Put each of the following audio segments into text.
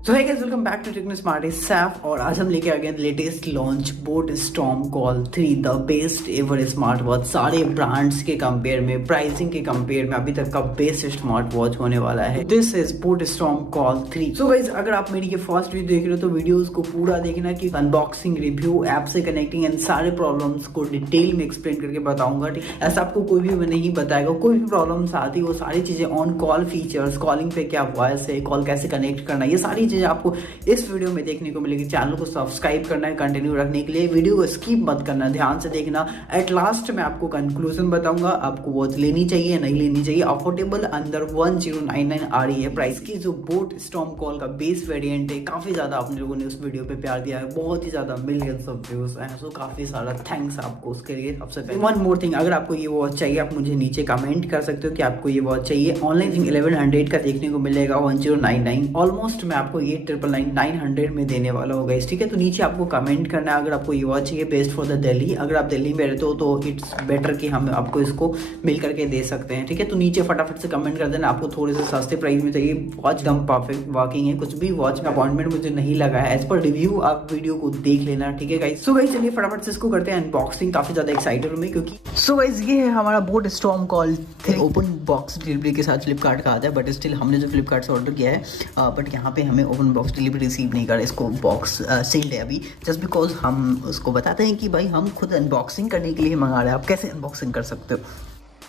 सो है guys, welcome back to techno smart Saif. और आज हम लेके आ गए latest launch boat storm call 3, the best ever smart watch. सारे ब्रांड्स के कंपेयर में, प्राइसिंग के कंपेयर में अभी तक का बेस्ट स्मार्ट वॉच होने वाला है। This is boat storm call 3। So guys, अगर आप मेरी ये फर्स्ट वीडियो देख रहे हो तो वीडियोस को पूरा देखना कि अनबॉक्सिंग, रिव्यू, ऐप से कनेक्टिंग एंड सारे प्रॉब्लम्स को डिटेल में एक्सप्लेन करके बताऊंगा। ठीक, ऐसा आपको कोई भी नहीं बताएगा। कोई भी प्रॉब्लम्स आती है वो सारी चीजें, ऑन कॉल फीचर्स, कॉलिंग पे क्या वॉइस है, कॉल कैसे कनेक्ट करना, ये सारी चीजें आपको इस वीडियो में देखने को मिलेगी। चैनल को सब्सक्राइब करना है कंटिन्यू रखने के लिए, वीडियो को स्किप मत करना, ध्यान से देखना। एट लास्ट में आपको कंक्लूजन बताऊंगा आपको वॉच लेनी चाहिए नहीं लेनी चाहिए। अफोर्डेबल अंडर 1099 आ रही है प्राइस की। जो बोट स्टॉर्म कॉल का बेस वेरिएंट है, काफी ज्यादा आपने लोगों ने उस वीडियो पे प्यार दिया है, बहुत ही ज्यादा मिलियंस ऑफ व्यूज हैं। सो काफी सारा थैंक्स आपको उसके लिए। सबसे पहले वन मोर थिंग, अगर आपको ये वॉच चाहिए आप मुझे नीचे कमेंट कर सकते हो कि आपको ये वॉच चाहिए। ऑनलाइन 1100 का देखने को मिलेगा 1099, ऑलमोस्ट मैं आपको ये 900 में देने वाला होगा इस। ठीक है, तो नीचे आपको कमेंट करना है अगर आपको ये वॉच चाहिए। बेस्ट फॉर द दिल्ली, अगर आप दिल्ली में रहते हो तो इट्स बेटर कि हम आपको इसको मिल करके दे सकते हैं। ठीक है, तो नीचे फटाफट से कमेंट कर देना आपको थोड़े से सस्ते प्राइस में चाहिए। वॉच एकदम परफेक्ट वर्किंग है, कुछ भी वॉच में अपॉइंटमेंट मुझे नहीं लगा है। एज पर रिव्यू आप वीडियो को देख लेना। ठीक है गाइस, सो गाइस चलिए फटाफट से इसको करते हैं अनबॉक्सिंग। काफी ज्यादा एक्साइटेड हूं मैं क्योंकि सो गाइस ये है हमारा boat storm call open box delivery के साथ फ्लिपकार्ट का आता है, बट स्टिल हमने जो फ्लिपकार्ट से ऑर्डर किया है बट यहाँ पे हमें ओपन बॉक्स डिलीवरी रिसीव नहीं कर रहा। इसको बॉक्स सील्ड है अभी, जस्ट बिकॉज हम उसको बताते हैं कि भाई हम खुद अनबॉक्सिंग करने के लिए मंगा रहे हैं। आप कैसे अनबॉक्सिंग कर सकते हो?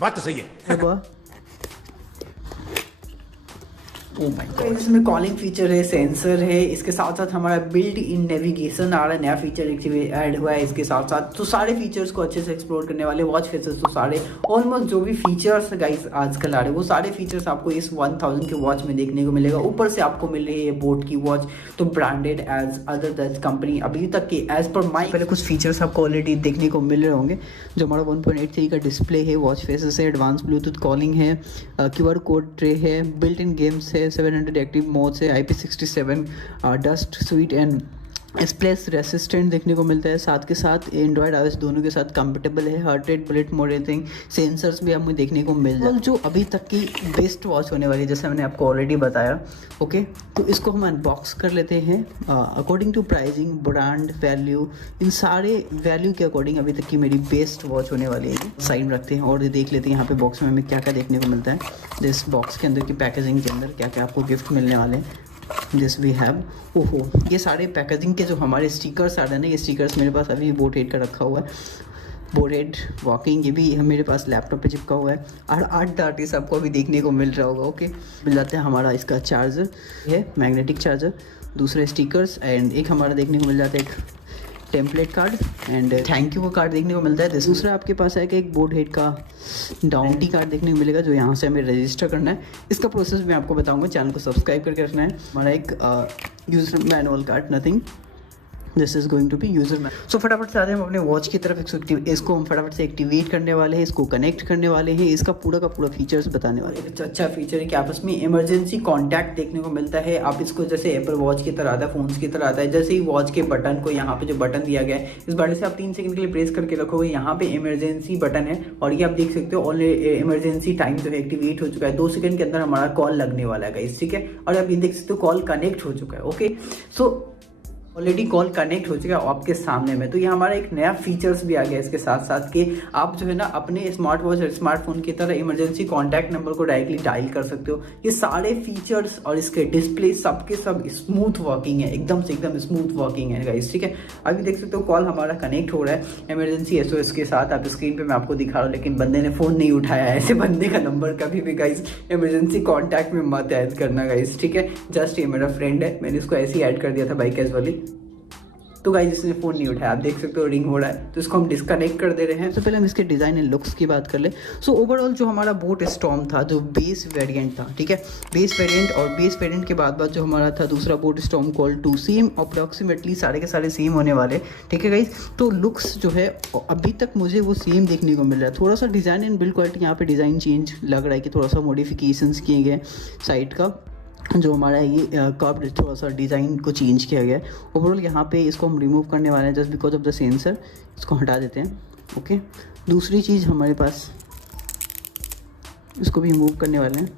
बात तो सही है। इसमें कॉलिंग फीचर है, सेंसर है, इसके साथ साथ हमारा बिल्ट इन नेविगेशन आ रहा है, नया फीचर ऐड हुआ है इसके साथ साथ। तो सारे फीचर्स को अच्छे से एक्सप्लोर करने वाले वॉच फेसेस, तो सारे ऑलमोस्ट जो भी फीचर्स गाइस आजकल आ रहे हैं वो सारे फीचर्स आपको इस 1000 के वॉच में देखने को मिलेगा। ऊपर से आपको मिल रही है बोट की वॉच, तो branded as other that company अभी तक की एज पर माई। पहले कुछ फीचर्स आपको ऑलरेडी देखने को मिल रहे होंगे। जो हमारा 1.83 का डिस्प्ले है, वॉच फेसेस है, एडवांस ब्लूटूथ कॉलिंग है, QR कोड ट्रे है, बिल्ट इन गेम्स है, 700 एक्टिव मोड्स है, IP67 dust sweet and splash resistant देखने को मिलता है। साथ के साथ एंड्रॉयड iOS दोनों के साथ कंपेटेबल है। Heart rate, bullet monitoring, sensors भी हमें देखने को मिल जाए। जो अभी तक की बेस्ट वॉच होने वाली है, जैसे मैंने आपको ऑलरेडी बताया। ओके, तो इसको हम अनबॉक्स कर लेते हैं। According to pricing, brand, value, इन सारे वैल्यू के अकॉर्डिंग अभी तक की मेरी बेस्ट वॉच होने वाली है। साइड में रखते हैं और देख लेते हैं यहाँ पे बॉक्स में हमें क्या क्या देखने को मिलता है। इस बॉक्स के अंदर की पैकेजिंग के अंदर क्या क्या आपको गिफ्ट मिलने वाले हैं। दिस वी हैव, ओहो, ये सारे पैकेजिंग के जो हमारे स्टिकर्स आ रहे हैं ना, ये स्टिकर्स मेरे पास अभी बोट का रखा हुआ है। बोट वॉकिंग, ये भी मेरे पास लैपटॉप पे चिपका हुआ है। और 8 आर्टिस्ट आपको अभी देखने को मिल रहा होगा। ओके, मिल जाता है हमारा इसका चार्जर है, मैग्नेटिक चार्जर, दूसरे स्टिकर्स एंड एक हमारा देखने को मिल जाता है एक template card and thank you का कार्ड देखने को मिलता है। दूसरा आपके पास है कि एक बोट हेड का डाउनटी कार्ड देखने को मिलेगा, जो यहाँ से हमें रजिस्टर करना है। इसका प्रोसेस मैं आपको बताऊंगा, चैनल को सब्सक्राइब करके रखना है। हमारा एक user manual card, nothing, this is going to be user man. So फटाफट से आते हैं हम अपने वॉच की तरफ। इसको हम फटाफट से एक्टिवेट करने वाले हैं, इसको कनेक्ट करने वाले हैं, इसका पूरा का पूरा फीचर्स बताने वाले हैं। अच्छा फीचर है कि आप इसमें इमरजेंसी कॉन्टैक्ट देखने को मिलता है। आप इसको जैसे एप्पल वॉच की तरह आता है, फोन्स की तरह आता है, जैसे ही वॉच के बटन को यहाँ पे जो बटन दिया गया है, इस बटन से आप 3 सेकंड के लिए प्रेस करके रखोगे, यहाँ पे इमरजेंसी बटन है और ये आप देख सकते हो ऑलरेडी इमरजेंसी टाइम जो है एक्टिवेट हो चुका है। 2 सेकंड के अंदर हमारा कॉल लगने वाला है गाइस। ठीक है, और आप ये देख सकते हो कॉल कनेक्ट हो चुका है। Okay, so already call connect हो चुका है आपके सामने में। तो ये हमारा एक नया फीचर्स भी आ गया इसके साथ साथ कि आप जो है ना अपने स्मार्ट वॉच और स्मार्टफोन की तरह इमरजेंसी कॉन्टैक्ट नंबर को डायरेक्टली डायल कर सकते हो। ये सारे फीचर्स और इसके डिस्प्ले सबके सब स्मूथ वर्किंग है, एकदम से एकदम स्मूथ वर्किंग है गाइस। ठीक है, अभी देख सकते हो कॉल हमारा कनेक्ट हो रहा है इमरजेंसी SOS के साथ। आप स्क्रीन पे मैं आपको दिखा रहा हूँ, लेकिन बंदे ने फोन नहीं उठाया है। ऐसे बंदे का नंबर कभी भी गाइस इमरजेंसी कॉन्टैक्ट में मत ऐड करना गाइस। ठीक है, जस्ट ये मेरा फ्रेंड है, मैंने इसको ऐसे ही ऐड कर दिया था बाई कैजुअली। तो गाइस इसने फ़ोन नहीं उठाया, आप देख सकते हो रिंग हो रहा है, तो इसको हम डिस्कनेक्ट कर दे रहे हैं। तो पहले हम इसके डिज़ाइन एंड लुक्स की बात कर ले। सो ओवरऑल जो हमारा बोट स्टॉर्म था, जो बेस वेरिएंट था, ठीक है, बेस वेरिएंट, और बेस वेरिएंट के बाद जो हमारा था दूसरा boat storm call 2, same approximately सारे के सारे सेम होने वाले। ठीक है गाइस, तो लुक्स जो है अभी तक मुझे वो सेम देखने को मिल रहा है। थोड़ा सा डिज़ाइन एंड बिल्ड क्वालिटी यहाँ पे डिज़ाइन चेंज लग रहा है कि थोड़ा सा मॉडिफिकेशंस किए गए साइड का। जो हमारा ये कर्व थोड़ा सा डिज़ाइन को चेंज किया गया है। ओवरऑल यहाँ पे इसको हम रिमूव करने वाले हैं just because of the sensor, इसको हटा देते हैं। ओके, दूसरी चीज़ हमारे पास, इसको भी रिमूव करने वाले हैं।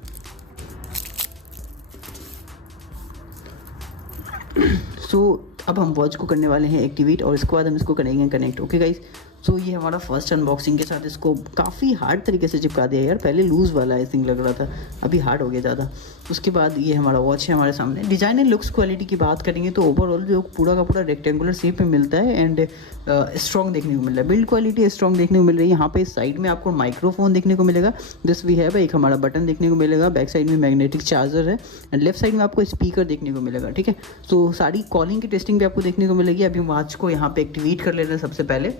सो अब हम वॉच को करने वाले हैं एक्टिवेट और इसके बाद हम इसको करेंगे कनेक्ट। ओके गाइस, सो ये हमारा फर्स्ट अनबॉक्सिंग के साथ इसको काफ़ी हार्ड तरीके से चिपका दिया यार। पहले लूज़ वाला आई थिंक लग रहा था, अभी हार्ड हो गया ज़्यादा। उसके बाद ये हमारा वॉच है हमारे सामने। डिज़ाइन एंड लुक्स क्वालिटी की बात करेंगे तो ओवरऑल जो पूरा का पूरा रेक्टेंगुलर शेप में मिलता है एंड स्ट्रॉन्ग देखने को मिल रहा है। बिल्ड क्वालिटी स्ट्रॉन्ग देखने को मिल रही है। यहाँ पे साइड में आपको माइक्रोफोन देखने को मिलेगा, दिस वी हैव, एक हमारा बटन देखने को मिलेगा। बैक साइड में मैग्नेटिक चार्जर है एंड लेफ्ट साइड में आपको स्पीकर देखने को मिलेगा। ठीक है, सो सारी कॉलिंग की टेस्टिंग भी आपको देखने को मिलेगी। अभी वॉच को यहाँ पे एक्टिवेट कर लेते हैं सबसे पहले।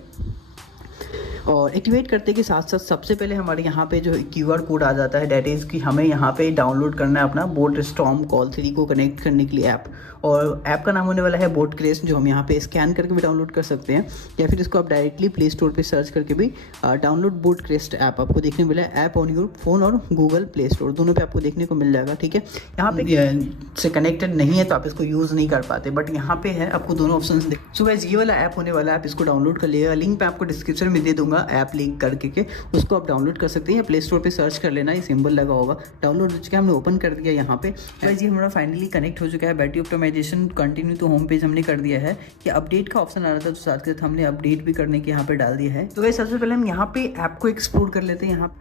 और एक्टिवेट करते के साथ साथ सबसे पहले हमारे यहाँ पे जो QR कोड आ जाता है, डैट इज़ कि हमें यहाँ पे डाउनलोड करना है अपना बोट स्टॉर्म कॉल 3 को कनेक्ट करने के लिए ऐप। और ऐप का नाम होने वाला है बोट क्रेस्ट, जो हम यहाँ पे स्कैन करके भी डाउनलोड कर सकते हैं या फिर इसको आप डायरेक्टली प्ले स्टोर पे सर्च करके भी डाउनलोड बोट क्रेस्ट ऐप आपको देखने को मिला है। ऐप ऑन योर फोन और गूगल प्ले स्टोर दोनों पे आपको देखने को मिल जाएगा। ठीक है, यहाँ पे से कनेक्टेड नहीं है तो आप इसको यूज़ नहीं कर पाते, बट यहाँ पे है, आपको दोनों ऑप्शन देख। सो गाइस, ये वाला ऐप होने वाला है, आप इसको डाउनलोड कर लीजिएगा। लिंक पे आपको डिस्क्रिप्शन में दे दूंगा, ऐप लिंक करके के उसको आप डाउनलोड कर सकते हैं या प्ले स्टोर पे सर्च कर लेना, ये सिंबल लगा होगा। डाउनलोड हो चुका है, हमने ओपन कर दिया यहाँ पे। गाइस, ये हमारा फाइनली कनेक्ट हो चुका है। बैटरी ऑप्टिमाइजेशन कंटिन्यू तो होम पेज हमने कर दिया है। कि अपडेट का ऑप्शन आ रहा था तो साथ के साथ हमने अपडेट भी करने के यहाँ पे डाल दिया है। तो गाइस, सबसे पहले हम यहाँ पे ऐप को एक्सप्लोर कर लेते हैं। यहाँ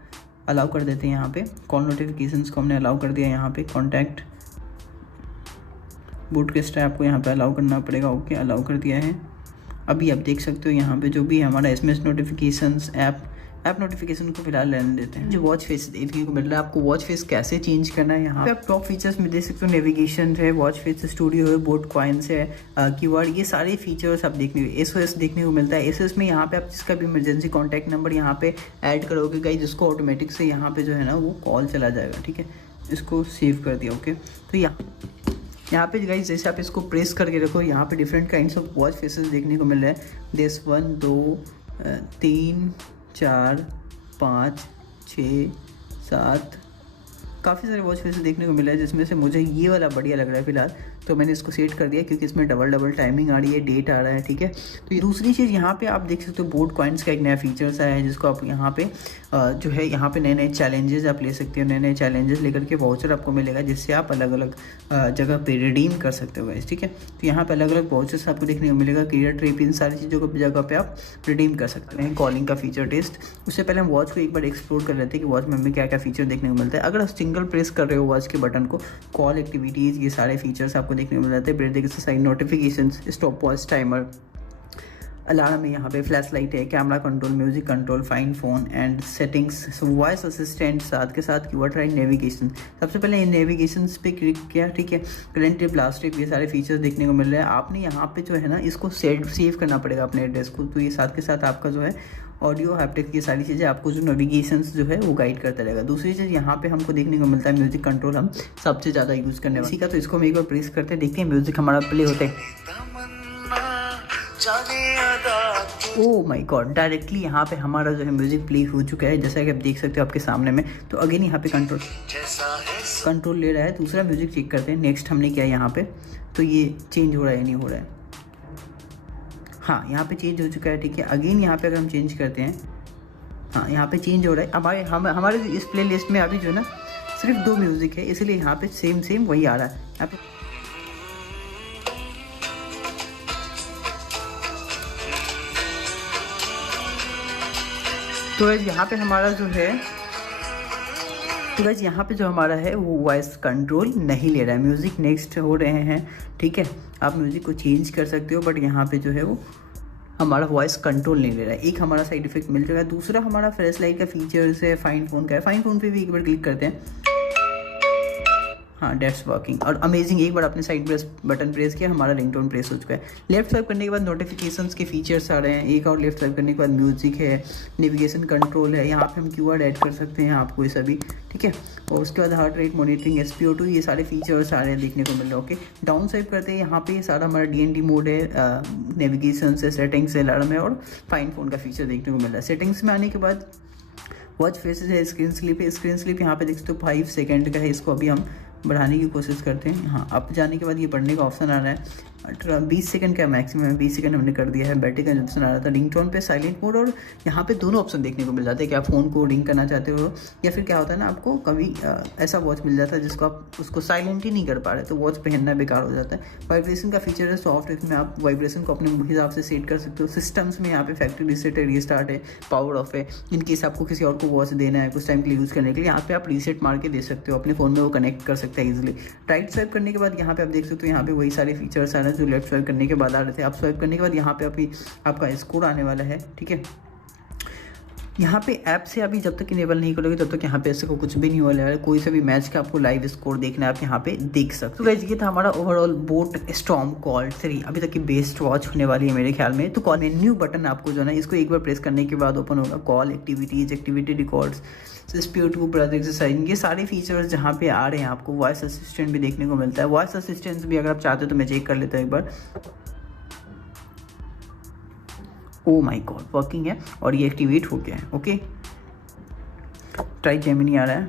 अलाउ कर देते हैं, यहाँ पे कॉल नोटिफिकेशंस को हमने अलाउ कर दिया। यहाँ पे कॉन्टैक्ट बूटकेस्ट है, आपको यहाँ पे अलाउ करना पड़ेगा। ओके, अलाउ कर दिया है। अभी आप देख सकते हो यहाँ पे जो भी हमारा SMS नोटिफिकेशंस ऐप नोटिफिकेशन को फिलहाल रहने देते हैं। जो वॉच फेस देखने को मिल रहा है, आपको वॉच फेस कैसे चेंज करना है यहाँ पे आप टॉप फीचर्स में देख सकते हो। नेविगेशन है, वॉच फेस स्टूडियो है, बोट कॉइन्स है, QR, ये सारे फीचर्स आप देखने को। SOS देखने को मिलता है। SOS में यहाँ पे आप जिसका भी इमरजेंसी कॉन्टैक्ट नंबर यहाँ पे ऐड करोगे गाइस, जिसको ऑटोमेटिक से यहाँ पे जो है ना वो कॉल चला जाएगा। ठीक है, इसको सेव कर दिया। ओके, तो यहाँ पे गाइस जैसे आप इसको प्रेस करके रखो, यहाँ पे different kinds of watch faces देखने को मिल रहा है। दिस 1 2 3 4 5 6 7 काफ़ी सारे वॉच फेसेस देखने को मिला है, जिसमें से मुझे ये वाला बढ़िया लग रहा है फिलहाल, तो मैंने इसको सेट कर दिया क्योंकि इसमें डबल टाइमिंग आ रही है, डेट आ रहा है। ठीक है, तो ये दूसरी चीज़ यहाँ पे आप देख सकते हो, बोट कॉइन्स का एक नया फीचर्स आया है, जिसको आप यहाँ पे जो है यहाँ पे नए नए चैलेंजेस आप ले सकते हो। नए चैलेंजेस लेकर के वाउचर आपको मिलेगा, जिससे आप अलग अलग जगह पे रिडीम कर सकते हो गाइस। ठीक है, तो यहाँ पे अलग अलग वाउचर्स आपको देखने को मिलेगा। क्रिएट ट्रिप, इन सारी चीज़ों को जगह पे आप रिडीम कर सकते हैं। कॉलिंग का फीचर टेस्ट, उससे पहले हम वॉच को एक बार एक्सप्लोर कर लेते हैं कि वॉच में हमें क्या क्या फीचर देखने को मिलता है। अगर आप सिंगल प्रेस कर रहे हो वॉच के बटन को, कॉल एक्टिविटीज़, ये सारे फीचर्स आपको देखने को मिल जाते हैं। Sign notifications, stop watch timer, alarm है, यहाँ पे फ्लैश लाइट है, camera control, music control, find phone and settings, voice assistant, साथ के साथ कीवर्ड ट्राई, नेविगेशन। सबसे पहले इन नेविगेशन पे क्लिक किया। ठीक है, करंट टिप, लास्ट टिप, ये सारे फीचर्स देखने को मिल रहे हैं। आपने यहाँ पे जो है ना इसको सेव करना पड़ेगा अपने एड्रेस को, तो ये साथ के साथ आपका जो है ऑडियो, हैप्टिक, ये सारी चीज़ें आपको जो नेविगेशंस जो है वो गाइड करता रहेगा। दूसरी चीज़ यहाँ पे हमको देखने को मिलता है म्यूजिक कंट्रोल, हम सबसे ज़्यादा यूज़ करने वाले का, तो इसको हम एक बार प्रेस करते हैं, देखते हैं म्यूजिक हमारा प्ले होता है। ओह माय गॉड, डायरेक्टली यहाँ पे हमारा जो है म्यूजिक प्ले हो चुका है, जैसा कि आप देख सकते हो आपके सामने में। तो अगेन यहाँ पे कंट्रोल ले रहा है। दूसरा म्यूजिक चेक करते हैं। नेक्स्ट हमने किया यहाँ पे, तो ये चेंज हो रहा है नहीं हो रहा है, हाँ यहाँ पे चेंज हो चुका है। ठीक है, अगेन यहाँ पे अगर हम चेंज करते हैं, हाँ यहाँ पे चेंज हो रहा है। हमारे इस प्ले लिस्ट में अभी जो है ना सिर्फ 2 म्यूज़िक है, इसलिए यहाँ पे सेम वही आ रहा है यहाँ पे। तो यहाँ पे हमारा जो है, तो गाइस यहाँ पे जो हमारा है वो वॉइस कंट्रोल नहीं ले रहा है, म्यूज़िक नेक्स्ट हो रहे हैं। ठीक है, आप म्यूज़िक को चेंज कर सकते हो, बट यहाँ पे जो है वो हमारा वॉइस कंट्रोल नहीं ले रहा है। एक हमारा साइड इफेक्ट मिल चुका है। दूसरा हमारा फ्लैश लाइट का फीचर्स है, फाइंड फोन का है। फाइंड फोन पे भी एक बार क्लिक करते हैं, हाँ डेट्स वर्किंग, और अमेजिंग। एक बार अपने साइड बटन प्रेस किया, हमारा रिंगटोन प्रेस हो चुका है। लेफ्ट स्वाइप करने के बाद नोटिफिकेशंस के फीचर्स आ रहे हैं। एक और लेफ्ट स्वाइप करने के बाद म्यूजिक है, नेविगेशन कंट्रोल है, यहाँ पे हम कीवर्ड ऐड कर सकते हैं आपको ये सभी। ठीक है, और उसके बाद हार्ट रेट मॉनिटरिंग, SpO2, ये सारे फीचर्स आ रहे हैं देखने को मिल रहे हैं। ओके, डाउन स्वाइप करते हैं, यहाँ पे सारा हमारा DND मोड है, नेविगेशन से, सेटिंग्स है, अलार्म है, और फाइंड फोन का फीचर देखने को मिल रहा है। सेटिंग्स में आने के बाद वॉच फेसेस है, स्क्रीन स्लिप है। स्क्रीन स्लिप यहाँ पे देख सकते हो 5 सेकेंड का है, इसको अभी हम बढ़ाने की कोशिश करते हैं। हाँ, अब जाने के बाद ये बढ़ने का ऑप्शन आ रहा है। 20 सेकंड का मैक्सिमम है, 20 सेकंड हमने कर दिया है। बैटरी कंजप्शन आ रहा था, रिंगटोन पे साइलेंट मोड, और यहाँ पे दोनों ऑप्शन देखने को मिल जाते हैं कि आप फ़ोन को रिंग करना चाहते हो, या फिर क्या होता है ना, आपको कभी ऐसा वॉच मिल जाता है जिसको आप उसको साइलेंट ही नहीं कर पा रहे, तो वॉच पहनना बेकार हो जाता है। वाइब्रेशन का फीचर है सॉफ्ट, इसमें आप वाइब्रेशन को अपने हिसाब से सेट कर सकते हो। सिस्टम्स में यहाँ पे फैक्ट्री रीसेट है, रीस्टार्ट है, पावर ऑफ है। इन केस आपको किसी और को वॉच देना है कुछ टाइम के लिए यूज़ करने के लिए, यहाँ पे आप रीसेट मार के दे सकते हो, अपने फ़ोन में वो कनेक्ट कर सकते हैं ईजिली। राइट स्वाइप करने के बाद यहाँ पे आप देख सकते हो, यहाँ पे वही सारे फीचर्स आ रहे हैं जो लेफ्ट स्वाइप करने के बाद आ रहे थे। आप स्वाइप करने के बाद यहाँ पे आपका स्कोर आने वाला है, ठीक है। यहाँ पे ऐप से अभी जब तक इनेबल नहीं करोगे तब तक यहाँ पे ऐसे को कुछ भी नहीं होने वाला है। कोई से भी मैच का आपको लाइव स्कोर देखना है, आप यहाँ पे देख सकते हो। तो गाइस ये था हमारा ओवरऑल बोट स्टॉर्म कॉल 3, अभी तक की बेस्ट वॉच होने वाली है मेरे ख्याल में। तो कॉल मेन्यू बटन आपको जो है ना, इसको एक बार प्रेस करने के बाद ओपन होगा call, activities, activity records, SPO2, brother exercise, ये सारे फीचर्स जहाँ पे आ रहे हैं। आपको वॉइस असिस्टेंट भी देखने को मिलता है। वॉइस असिस्टेंट भी अगर आप चाहते हो तो मैं चेक कर लेता हूँ एक बार। ओ माय गॉड, वर्किंग है और ये एक्टिवेट हो गया है। ओके, ट्राई जेमिनी आ रहा है,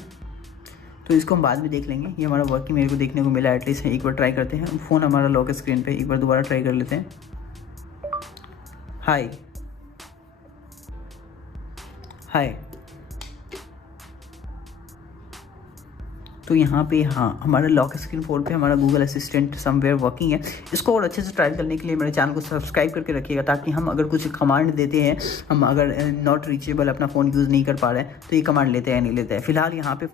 तो इसको हम बाद में देख लेंगे। ये हमारा वर्किंग मेरे को देखने को मिला एटलीस्ट। एक बार ट्राई करते हैं। फ़ोन हमारा लॉक स्क्रीन पे, एक बार दोबारा ट्राई कर लेते हैं। हाय हाय, तो यहाँ पे हाँ हमारा लॉक स्क्रीन 4 पे हमारा गूगल असिस्टेंट समवेयर वर्किंग है। इसको और अच्छे से ट्राई करने के लिए मेरे चैनल को सब्सक्राइब करके रखिएगा, ताकि हम अगर कुछ कमांड देते हैं, हम अगर नॉट रीचेबल अपना फ़ोन यूज़ नहीं कर पा रहे हैं तो ये कमांड लेते हैं नहीं लेते हैं। फिलहाल यहाँ पे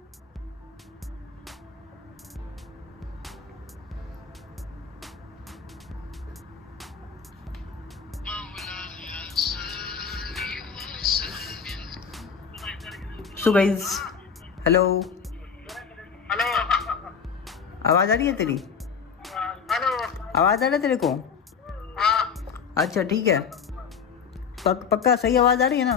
सो गाइज, हेलो, आवाज़ आ रही है तेरी? हेलो, आवाज़ आ रहा है तेरे को? हाँ अच्छा ठीक है, पक्का सही आवाज़ आ रही है ना?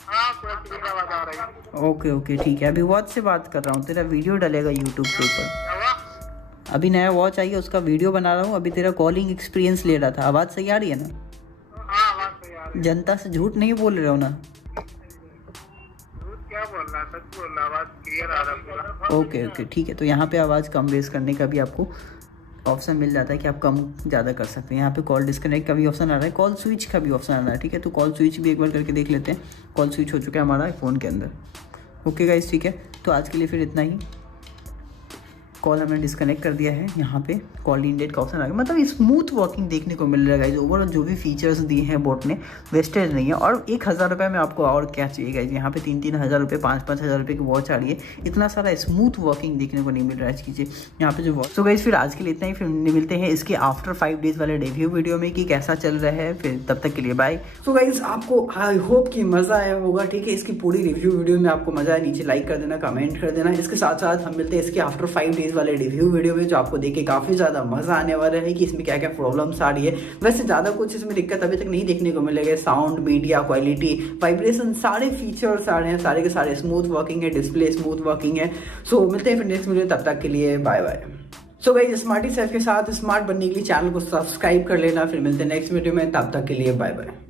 हाँ, कोई अच्छी आवाज़ आ रही है। ओके ओके ठीक है। अभी वॉच से बात कर रहा हूँ, तेरा वीडियो डलेगा यूट्यूब के ऊपर। क्या हुआ? अभी नया वॉच आई है, उसका वीडियो बना रहा हूँ। अभी तेरा कॉलिंग एक्सपीरियंस ले रहा था। आवाज़ सही आ रही है ना? हाँ, आवाज़ सही आ रही है। जनता से झूठ नहीं बोल रहे हो ना? झूठ क्या बोल रहा है, सच बोल रहा है, आवाज़ क्लियर आ रहा है पूरा। ओके ओके ठीक है। तो यहाँ पे आवाज़ कम बेस करने का भी आपको ऑप्शन मिल जाता है कि आप कम ज़्यादा कर सकते हैं। यहाँ पे कॉल डिस्कनेक्ट का भी ऑप्शन आ रहा है, कॉल स्विच का भी ऑप्शन आ रहा है, ठीक है। तो कॉल स्विच भी एक बार करके देख लेते हैं। कॉल स्विच हो चुका है हमारा फ़ोन के अंदर। ओके गाइस, ठीक है। तो आज के लिए फिर इतना ही। कॉल हमने डिस्कनेक्ट कर दिया है। यहाँ पे कॉल इंडेट का ऑप्शन आ गया, मतलब स्मूथ वर्किंग देखने को मिल रहा है गाइस। ओवरऑल जो भी फीचर्स दिए हैं बोट ने, वेस्टेज नहीं है। और 1000 रुपये में आपको और क्या चाहिए गाइस? यहाँ पे 3-3 हज़ार रुपये, 5-5 हज़ार रुपये की वॉच आ रही है। इतना सारा स्मूथ वर्किंग देखने को नहीं मिल रहा है इसकी यहाँ पे जो वॉच। तो गाइस फिर आज के लिए इतना ही। फिर मिलते हैं इसके आफ्टर 5 डेज़ वाले रिव्यू वीडियो में कि कैसा चल रहा है। फिर तब तक के लिए बाय। तो गाइस आपको आई होप कि मज़ा आया होगा, ठीक है। इसकी पूरी रिव्यू वीडियो में आपको मज़ा आया, नीचे लाइक कर देना, कमेंट कर देना। इसके साथ साथ हम मिलते हैं इसके आफ्टर 5 डेज़ वाले रिव्यू वीडियो में, जो आपको देख के काफ़ी ज़्यादा मज़ा आने वाला है कि इसमें क्या क्या प्रॉब्लम्स आ रही है। वैसे ज़्यादा कुछ इसमें दिक्कत अभी तक नहीं देखने को मिलेगा। साउंड, मीडिया क्वालिटी, वाइब्रेशन, सारे फीचर्स आ रहे हैं, सारे के सारे स्मूथ वर्किंग है, डिस्प्ले स्मूथ वर्किंग है। सो मिलते हैं फिर नेक्स्ट वीडियो, तब तक के लिए bye bye. So guys, smarty Saif के साथ स्मार्ट बनने के लिए चैनल को सब्सक्राइब कर लेना। फिर मिलते हैं नेक्स्ट वीडियो में, तब तक के लिए बाय बाय।